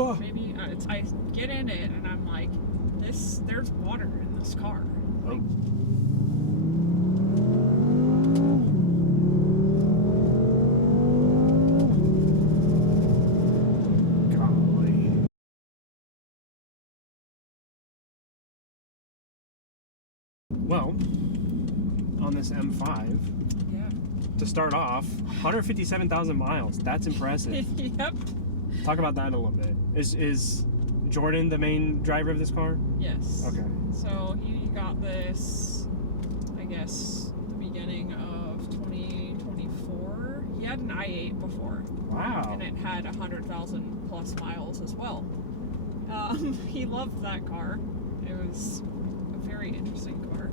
Oh. maybe I get in it and I'm like, there's water in this car. Like, golly. Well, on this M5, yeah. to start off, 157,000 miles. That's impressive. Yep. Talk about that a little bit. Is Jordan the main driver of this car? Yes. Okay. So he got this, I guess, the beginning of 2024. He had an i8 before. Wow. And it had 100,000 plus miles as well. He loved that car. It was a very interesting car.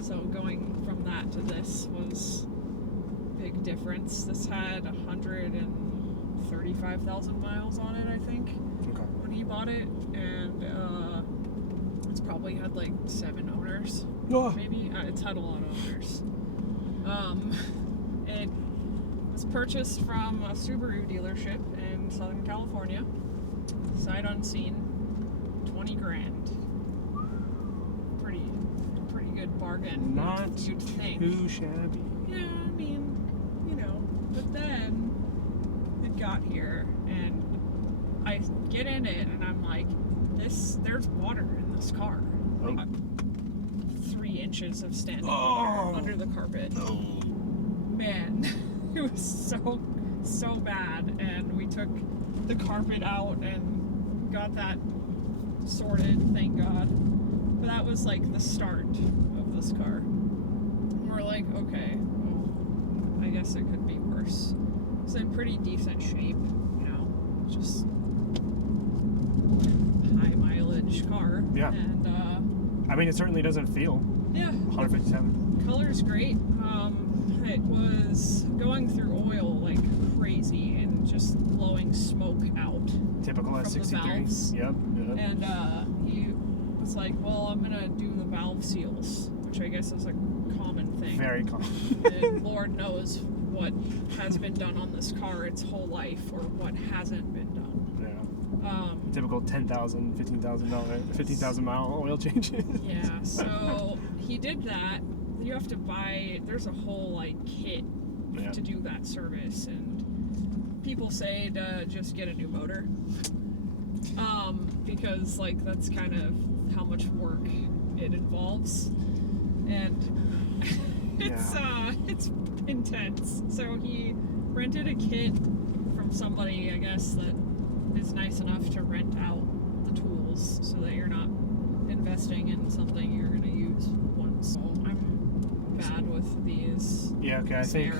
So going from that to this was a big difference. This had 135,000 miles on it, I think, when he bought it, and it's probably had like 7 owners. Maybe it's had a lot of owners. It was purchased from a Subaru dealership in Southern California, sight unseen, 20 grand. Pretty good bargain. Not you'd think. too shabby. Yeah, I mean, you know, but then it got here and I get in it and I'm like, there's water in this car. Like 3 inches of standing water under the carpet. Man, it was so bad, and we took the carpet out and got that sorted, thank God. But that was like the start of this car. And we're like, okay, well, I guess it could be worse. It's in pretty decent shape, you know, just high mileage car. Yeah. And I mean, it certainly doesn't feel. yeah. 157. Color's great. It was going through oil like crazy and just blowing smoke out. Typical from the S63. valves. Yep. And he was like, well, I'm gonna do the valve seals, which I guess is a common thing. Very common. And Lord knows what has been done on this car its whole life, or what hasn't been done. Yeah. Typical $10,000, $15,000 mile oil changes. Yeah, so he did that. You have to buy, there's a whole like kit to do that service, and people say to just get a new motor, because like that's kind of how much work it involves, and it's intense. So he rented a kit from somebody, I guess, that is nice enough to rent out the tools so that you're not investing in something you're going to use once. So I'm bad with these. Yeah, okay, I think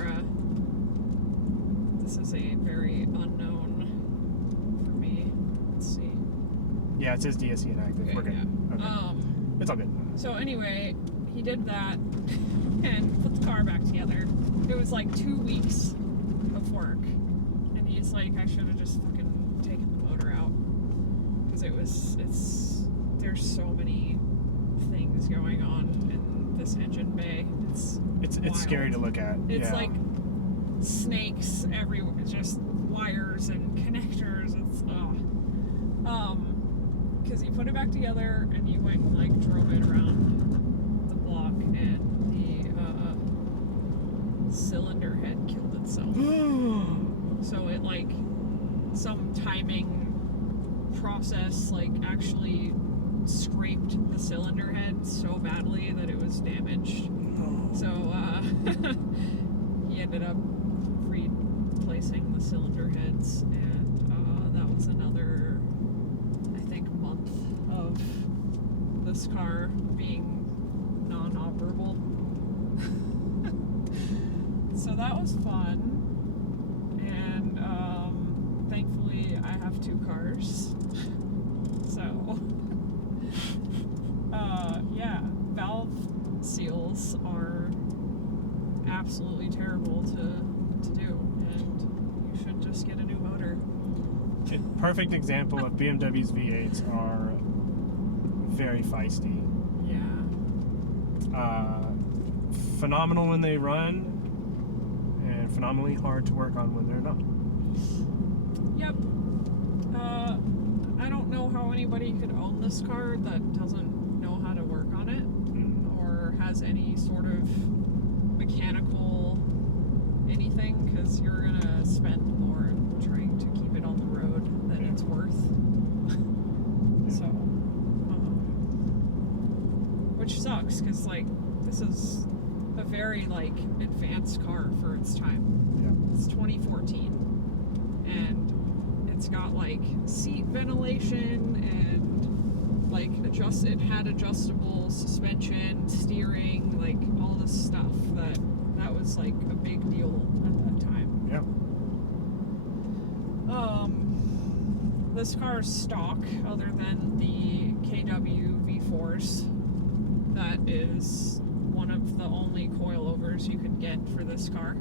this is a very unknown for me. Let's see. Yeah, it says DSE inactive. Okay, We're good. yeah. Okay. It's all good. So anyway, he did that and put the car back together. It was like 2 weeks of work, and he's like, I should have just fucking taken the motor out, because there's so many things going on in this engine bay. It's scary to look at. It's like snakes everywhere, just wires and connectors. It's because he put it back together and he went and like drove it around the block, and the cylinder head killed itself. So it like some timing process like actually scraped the cylinder head so badly that it was damaged. So he ended up replacing the cylinder heads, and that was another, I think, month of this car being non-operable. So that was fun, and thankfully I have 2 cars. So yeah, valve seals are absolutely terrible to do, and you should just get a new motor. Perfect example of BMW's V8s are very feisty. Yeah. Phenomenal when they run, and phenomenally hard to work on when they're not. Yep. I don't know how anybody could own this car that doesn't know how to work on it or has any sort of mechanical anything, because you're gonna spend more trying to keep it on the road than it's worth. So, which sucks, because like this is a very like advanced car for its time. Yeah. It's 2014, and it's got like seat ventilation and like it had adjustable suspension, steering, like all this stuff that was like a big deal at that time. Yep. This car is stock, other than the KW V4s. That is one of the only coilovers you can get for this car.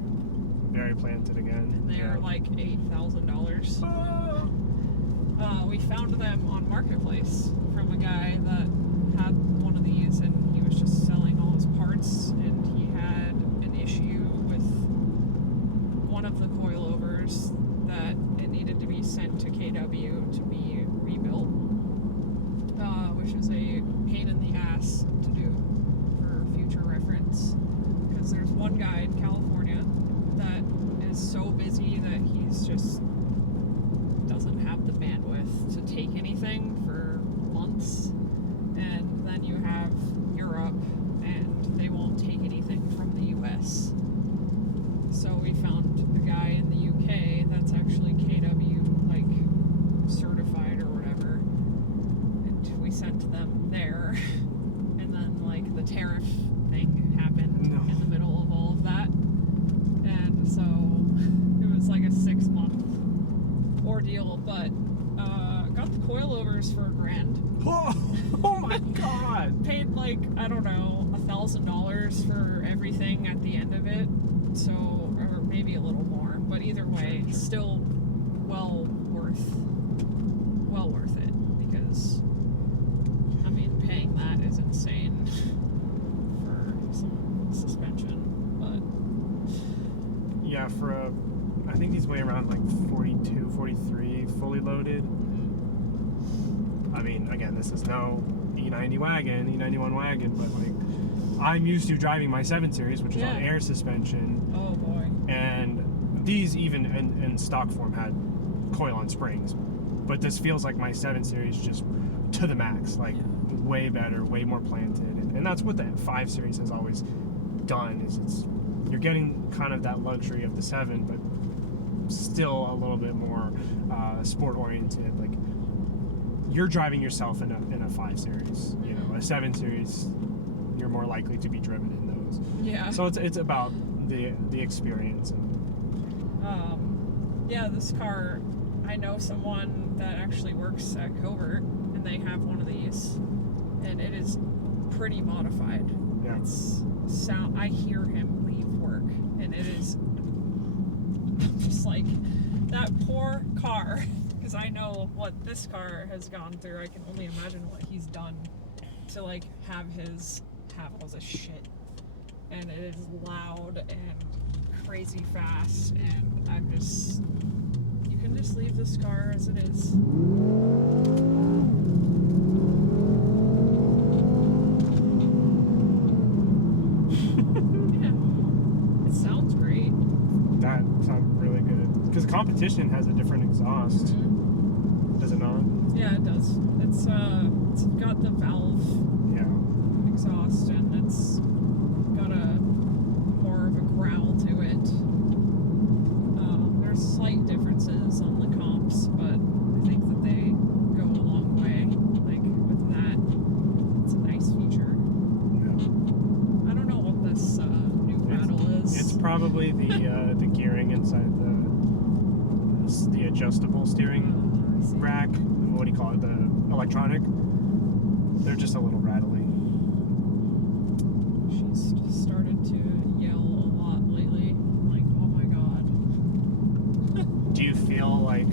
Very planted again. And they are like $8,000. We found them on Marketplace from a guy that had one of these, and he was just selling all his parts, and he had an issue with one of the coilovers that it needed to be sent to KW to be rebuilt, which is a pain in the ass to do for future reference, because there's one guy in California that is so busy that he's just doesn't have the bandwidth to take anything for months, and then you have Europe, and they won't take anything from the US. So we found a guy in the UK that's actually KW like certified or whatever, and we sent them there, and then like the tariff thing happened in the middle of all of that, and so it was like a 6-month ordeal, but got the coilovers for $1,000. Oh my god! Paid like, I don't know, $1,000 for everything at the end of it, so, or maybe a little more, but either way, still well worth it, because I mean, paying that is insane for some suspension. But yeah, for I think these weigh around like 42, 43 fully loaded. I mean, again, this is no E90 wagon, E91 wagon, but like I'm used to driving my 7 Series, which is on air suspension. Oh boy. And these even in stock form had coil on springs, but this feels like my 7 Series just to the max, like way better, way more planted, and that's what the 5 Series has always done. Is you're getting kind of that luxury of the 7, but still a little bit more sport oriented. Like you're driving yourself in a 5 Series, you know, a 7 Series, you're more likely to be driven in those. Yeah. So it's about the experience. Yeah, this car, I know someone that actually works at Covert, and they have one of these, and it is pretty modified. Yeah. It's sound. I hear him leave work, and it is just like that poor car. Because I know what this car has gone through. I can only imagine what he's done to like have all this shit, and it is loud and crazy fast, and I'm just, you can just leave this car as it is. Yeah, it sounds great. That sounds really good, because the Competition has a different exhaust. Mm-hmm. Does it not? Yeah, it does. It's got the valve exhaust, and it's got a more of a growl to it. There's slight differences on the comps, but I think that they go a long way. Like with that, it's a nice feature. Yeah. I don't know what this new rattle is. It's probably the gearing inside the adjustable steering rack. What do you call it? The electronic. They're just a little rattly. She's just started to yell a lot lately. I'm like, oh my god. Do you feel like,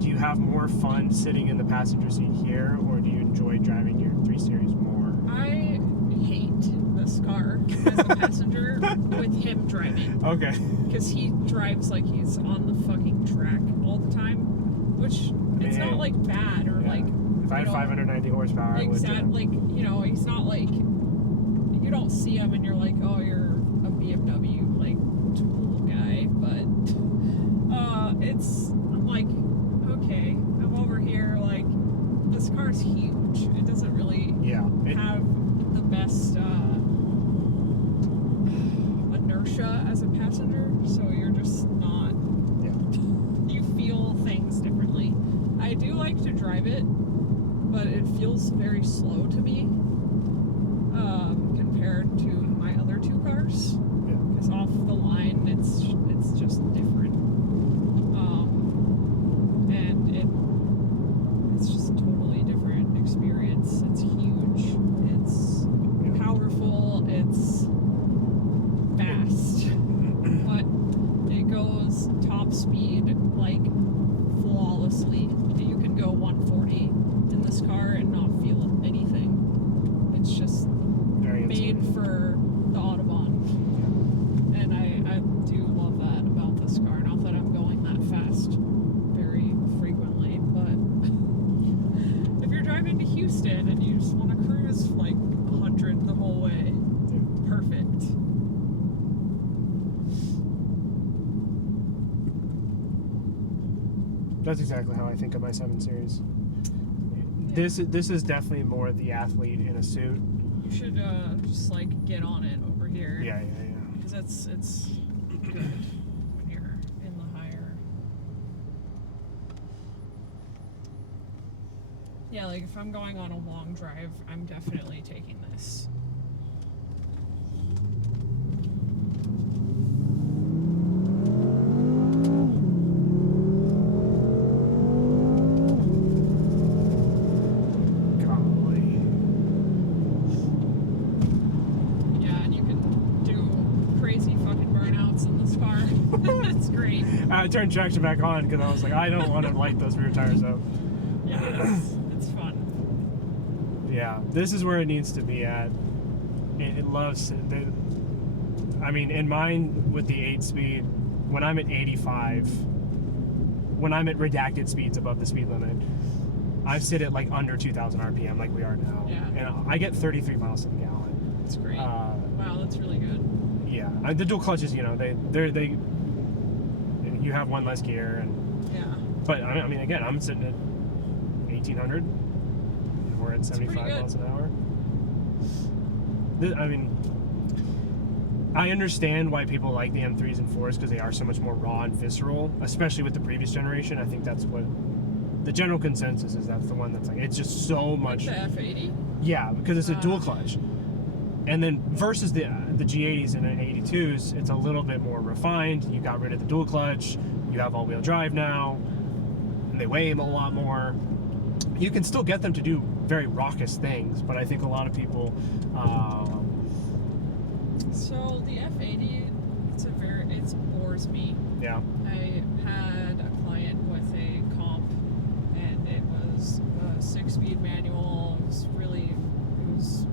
do you have more fun sitting in the passenger seat here, or do you enjoy driving your 3 Series more? I hate this car as a passenger with him driving. Okay. Because he drives like he's on the fucking track all the time. which it's not like bad or like. If I had 590 horsepower, I would. Exactly. Like, you know, he's not like, you don't see him and you're like, oh, you're a BMW like tool guy, but I'm like, okay, I'm over here, like, this car's huge. It doesn't really have the best inertia as a passenger, so you're just not, you feel things differently. I do like to drive it, but it feels very slow to me compared to my other two cars. Because off the line, it's just different, and it's just a totally different experience. It's huge. It's powerful. It's fast, but it goes top speed like flawlessly. You can go 140 in this car and not feel anything. It's just made for the Autobahn. And I do love that about this car. Not that I'm going that fast very frequently, but if you're driving to Houston and you just want to cruise like 100 the whole way, perfect. That's exactly how I think of my 7 Series. This is definitely more the athlete in a suit. You should just like get on it over here. Yeah. Because it's good when you're in the higher. Yeah, like if I'm going on a long drive, I'm definitely taking this. I turned traction back on because I was like, I don't want to light those rear tires up. Yeah, it's fun. Yeah, this is where it needs to be at. It loves. I mean, in mine with the 8-speed, when I'm at 85, when I'm at redacted speeds above the speed limit, I sit at like under 2,000 RPM, like we are now. Yeah. And I get 33 miles to the gallon. That's great. Wow, that's really good. Yeah, the dual clutches, you know, they you have one less gear, and but I mean, again, I'm sitting at 1,800, and we're at 75 miles an hour. I mean, I understand why people like the M3s and 4s because they are so much more raw and visceral, especially with the previous generation. I think that's what the general consensus is. That's the one that's like, it's just so much. Like the F80. Yeah, because it's a dual clutch. And then versus the G80s and the 82s, it's a little bit more refined. You got rid of the dual clutch. You have all-wheel drive now, and they weigh a lot more. You can still get them to do very raucous things, but I think a lot of people. So the F80, it bores me. Yeah. I had a client with a comp, and it was a 6-speed manual. It was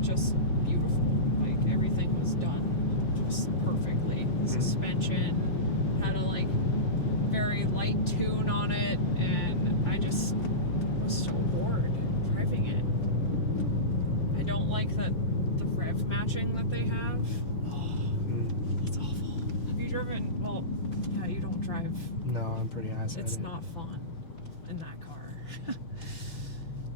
just beautiful. Like everything was done just perfectly. The suspension had a like very light tune on it, and I just was so bored driving it. I don't like the rev matching that they have. It's awful. Have you driven? Well, yeah, you don't drive. No, I'm pretty ass at it. It's not fun in that car.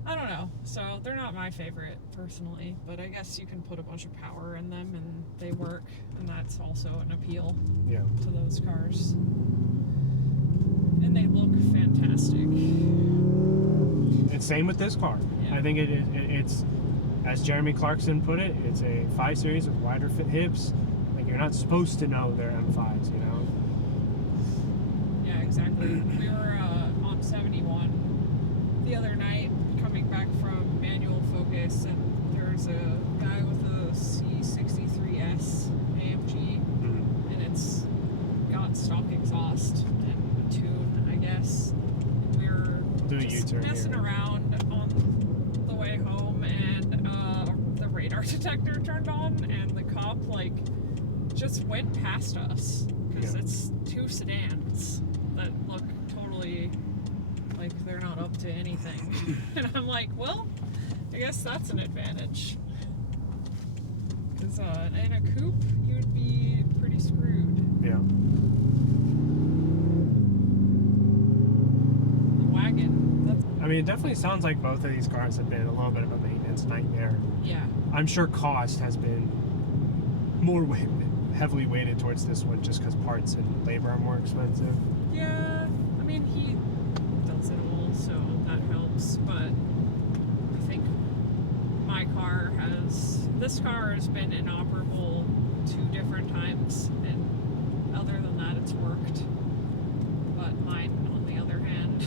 I don't know. So they're not my favorite personally, but I guess you can put a bunch of power in them and they work, and that's also an appeal to those cars. And they look fantastic. And same with this car. Yeah. I think it's, as Jeremy Clarkson put it, it's a 5 Series with wider fit hips. Like, you're not supposed to know they're M5s, you know? Yeah, exactly. We were on 71 the other night, coming back from manual focus, and there's a guy with a C63S AMG, and it's got stock exhaust and a tune, I guess. And we were just messing around on the way home, and the radar detector turned on, and the cop like just went past us because it's 2 sedans that look totally really, like, they're not up to anything. And I'm like, well, I guess that's an advantage. Because in a coupe, you would be pretty screwed. Yeah. The wagon, that's... I mean, it definitely sounds like both of these cars have been a little bit of a maintenance nightmare. Yeah. I'm sure cost has been more heavily weighted towards this one just because parts and labor are more expensive. Yeah, I mean, he does it all, so that helps, but I think this car has been inoperable 2 different times, and other than that, it's worked. But mine, on the other hand,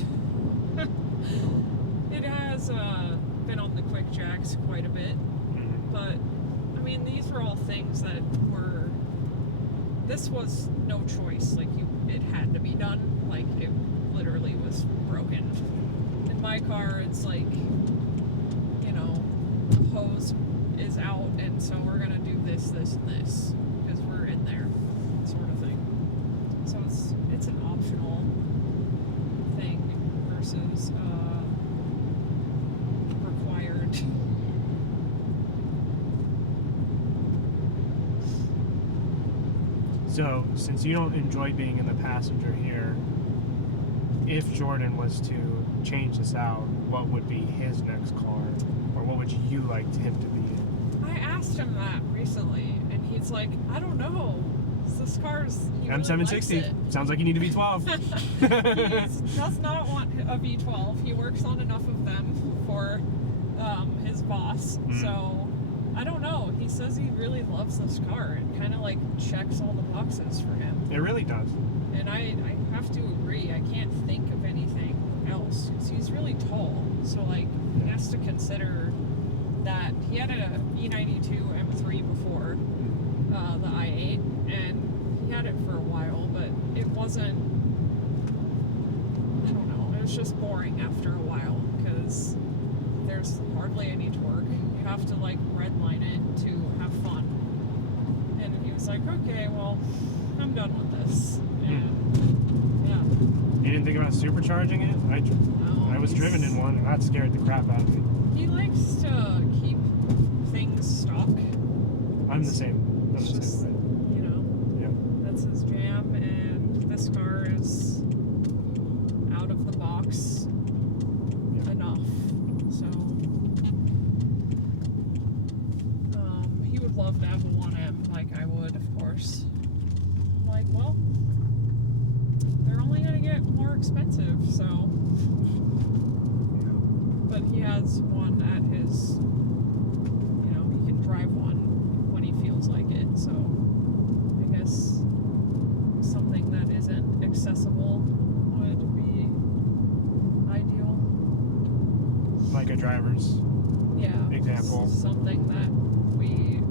it has been on the quick jacks quite a bit, but I mean, these were all things that were, this was no choice, like it had to be done, like it literally was broken. In my car, it's like, you know, the hose is out, and so we're gonna do this, this, and this, because we're in there, sort of thing. So it's an optional thing versus required. So, since you don't enjoy being in the passenger here, if Jordan was to change this out, what would be his next car? Or what would you like him to be in? I asked him that recently, and he's like, I don't know. This car's... He really M760. likes it. Sounds like you need a V12. He does not want a V12. He works on enough of them for his boss. So, I don't know. He says he really loves this car. It kind of like checks all the boxes for him. It really does. And I have to agree. I can't think of anything else. 'Cause he's really tall. So, like, he has to consider that. He had a E92 M3 before, the i8, and he had it for a while, but it wasn't, I don't know, it was just boring after a while, because there's hardly any torque. You have to, like, redline it to have fun. And he was like, okay, well, I'm done with this. And, yeah. You didn't think about supercharging it? No, I was driven in one, and that scared the crap out of me. He likes to keep things stock. I'm the same. I'm It's the just, same way. you know, Yeah. that's his jam, and this car is out of the box enough. So, he would love to have a 1M like I would, of course. I'm like, well, they're only going to get more expensive, so. But he has one at his, you know, he can drive one when he feels like it, so I guess something that isn't accessible would be ideal. Like a driver's example. Something that we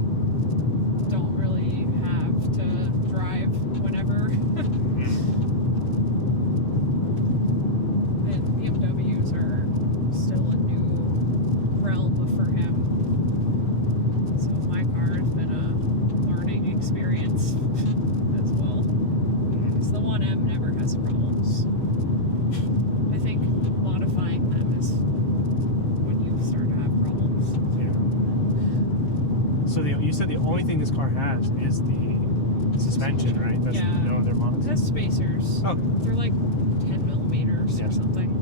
don't really have to drive whenever. And BMWs are still a new realm for him. So my car has been a learning experience as well. Because the 1M never has problems. I think modifying them is when you start to have problems. Yeah. So you said the only thing this car has is the suspension, right? That's no other mods. It has spacers. Oh. They're like 10 millimeters or something.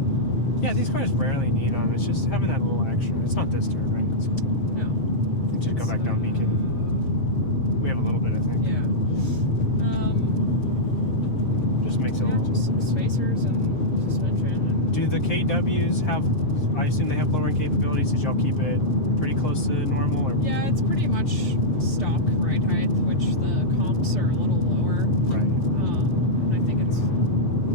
Yeah, these cars rarely need them. It's just having that little extra. It's not this turn, right? It's, No. it should go back down beacon. We have a little bit, I think. Yeah. Just makes it a little. Just some spacers and suspension. And Do the KWs have? I assume they have lowering capabilities. Did y'all keep it pretty close to normal? Or? yeah, it's pretty much stock ride height, which the comps are a little lower. Right. And I think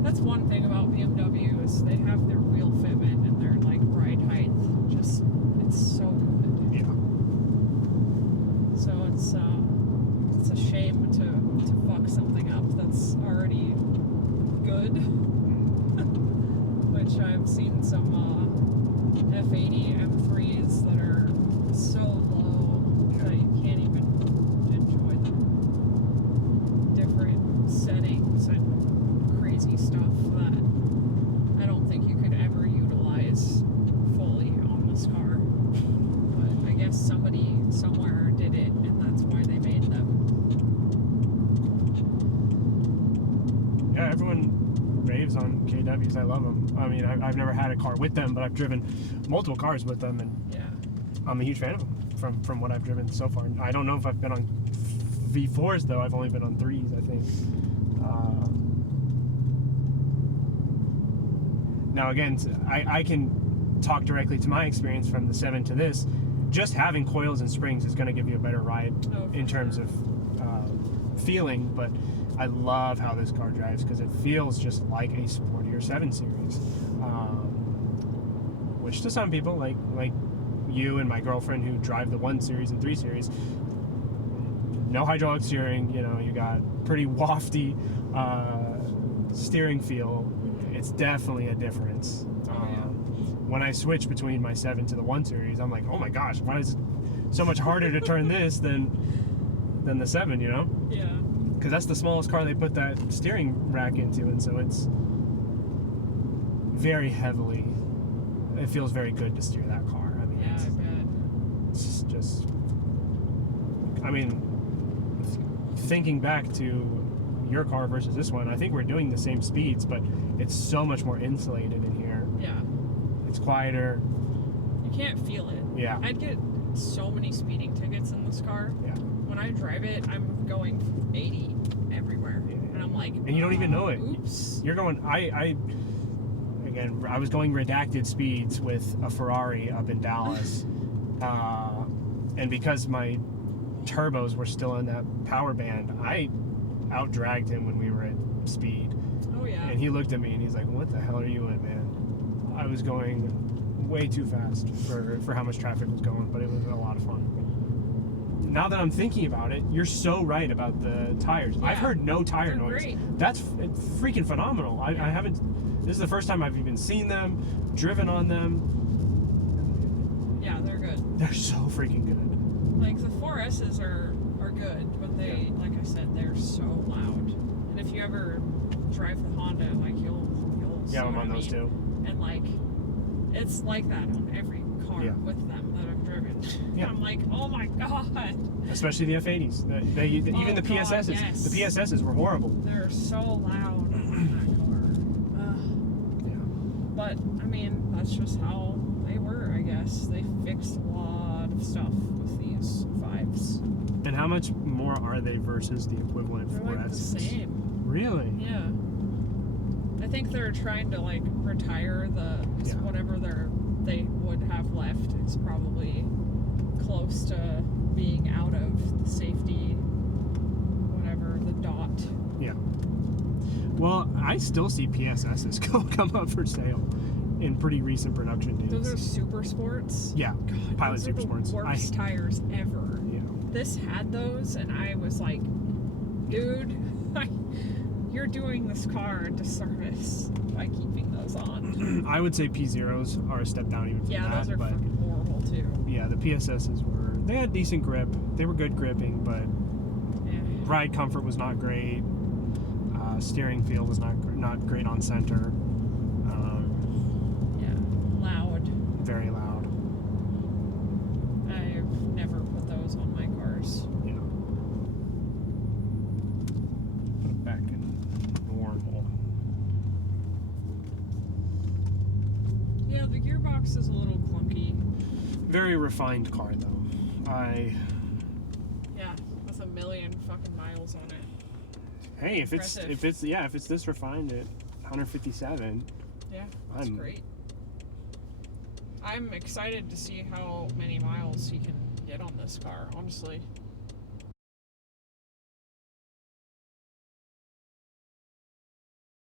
that's one thing about BMW is they have their wheel fitment and their like ride height. Just it's so good. Yeah. So it's a shame to fuck something up that's already good. Which I've seen some F80 M3s that are so low that you can't even enjoy the different settings and crazy stuff that somebody somewhere did it, and that's why they made them. Yeah, everyone raves on KWs. I love them. I mean, I've never had a car with them, but I've driven multiple cars with them, and Yeah. I'm a huge fan of them from what I've driven so far. I don't know if I've been on V4s though. I've only been on 3s, I think. Now again, I can talk directly to my experience from the 7 to this. Just having coils and springs is going to give you a better ride in terms of feeling, but I love how this car drives because it feels just like a sportier 7 Series, which to some people, like you and my girlfriend who drive the 1 Series and 3 Series, no hydraulic steering, you know, you got pretty wafty steering feel. It's definitely a difference. When I switch between my 7 to the 1 Series, I'm like, oh my gosh, why is it so much harder to turn this than the 7, you know? Yeah. Because that's the smallest car they put that steering rack into, and so it's very heavily, it feels very good to steer that car. I mean, Yeah, I bet. it's just, I mean, thinking back to your car versus this one, I think we're doing the same speeds, but it's so much more insulated in here. Yeah. It's quieter. You can't feel it. Yeah. I'd get so many speeding tickets in this car. Yeah. When I drive it, I'm going 80 everywhere. Yeah. And I'm like, And you don't even know it. Oops. You're going, I was going redacted speeds with a Ferrari up in Dallas. And because my turbos were still in that power band, I out-dragged him when we were at speed. Oh, yeah. And he looked at me and he's like, what the hell are you in, man? I was going way too fast for how much traffic was going, but it was a lot of fun. Now that I'm thinking about it, you're so right about the tires. Yeah, I've heard no tire they're noise. great. That's freaking phenomenal. I haven't, this is the first time I've even seen them, driven on them. Yeah, they're good. They're so freaking good. Like, the 4S's are good, but they, like I said, they're so loud. And if you ever drive the Honda, like, you'll Yeah, see I'm what on I those mean. too. And, like, it's like that on every car with them that I've driven. Yeah. I'm like, oh my god. Especially the F80s. Even the God, PSSs. yes. The PSSs were horrible. They're so loud on that car. Ugh. Yeah. But, I mean, that's just how they were, I guess. They fixed a lot of stuff with these 5s. And how much more are they versus the equivalent They're 4S? like the same. Really? Yeah. I think they're trying to, like, retire the whatever they would have left is probably close to being out of the safety, whatever, the dot. Yeah. Well, I still see PSSs come up for sale in pretty recent production dates. Those are super sports. Yeah. God, Pilot those Super are the Sports. worst tires ever. Yeah. This had those, and I was like, dude, you're doing this car a disservice by keeping those on. I would say P0s are a step down even from that. Yeah, those are but fucking horrible too. yeah, the PSSs they had decent grip. They were good gripping, but Yeah. ride comfort was not great. Steering feel was not great on center. Yeah, loud. Very loud. I've never put those on my cars. Yeah. Put it back in normal. Yeah, the gearbox is a little clunky. Very refined car though. Yeah, with 1 million fucking miles on it. Hey, if it's Impressive. this refined at 157, Yeah, that's great. I'm excited to see how many miles he can get on this car, honestly.